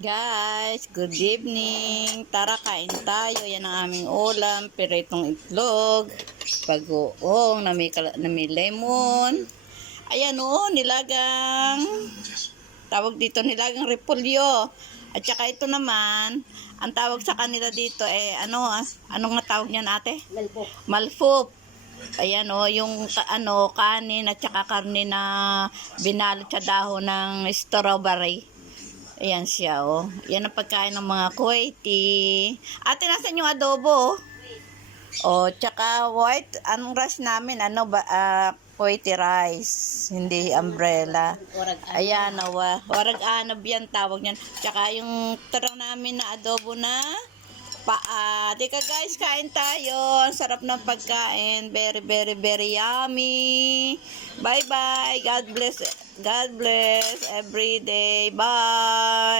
Guys, good evening. Tara, kain tayo. Yan ang aming ulam. Piritong itlog. Bagoong na may lemon. Ayan o, nilagang. Tawag dito nilagang repolyo. At saka ito naman, ang tawag sa kanila dito ano nga tawag niyan ate? Malpok. Malfop. Ayan o, yung kanin at saka karne na binalot sa dahon ng strawberry. Ayan siya, oh. Yan ang pagkain ng mga Kuwaiti. Ate, nasan yung adobo? Oh, tsaka white, anong rice namin? Kuwaiti rice. Hindi umbrella. Ayan, warag anab yan tawag niyan. Tsaka yung tarang namin na adobo na paa. Teka guys, kain tayo. Ang sarap ng pagkain. Very, very, very yummy. Bye-bye. God bless every day. Bye.